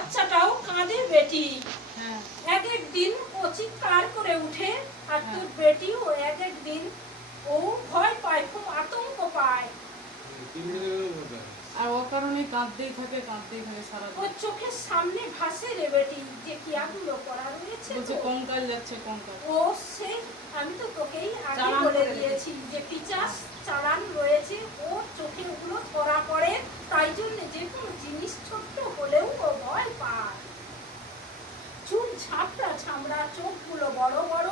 বাচ্চাটাও কাঁদে বেটি। হ্যাঁ এক এক দিন ও চিৎকার করে উঠে, আর হ্যাঁ। তোর বেটিও এক এক দিন ও ভয় পায়, খুব আতঙ্ক পায়। আর ও কারণে কাঁদতেই থাকে সারা ওর চোখের সামনে ভাসে রে বেটি যে কিয়াগুলো করা রয়েছে। বলছে কঙ্কাল যাচ্ছে কঙ্কাল। ও সে আমি তো তোকেই আগে চালান বলে করে দিয়েছি যে পিচাস চালান রয়েছে, ওর চোখে ওগুলো ধরা পড়ে, তাই জন্য যে কোনো জিনিস ছোট্ট হলেও ও ভয় পায়। চুল ঝাপড়া ঝামড়া, চোখগুলো বড় বড়,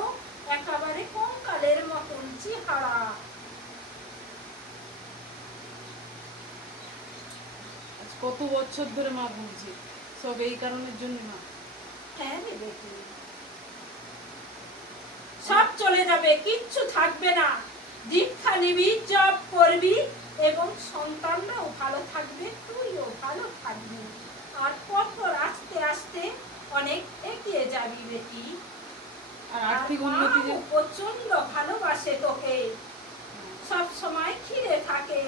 একেবারে কঙ্কালের মতন চেহারা। আজ কত বছর ধরে মা ভুগছে সব এই কারণের জন্য মা। হ্যাঁ রে বেটি, সব চলে যাবে, কিচ্ছু থাকবে না। দীক্ষা নিবি, জব করবি এবং সন্তানরাও ভালো থাকবে, তুইও ভালো থাকবি, আর পরপর আস্তে আস্তে অনেক এগিয়ে যাবি বেটি। আর আর্থিক উন্নতি প্রচন্ড ভালোবাসে তোকে, সব সময় ঘিরে থাকে।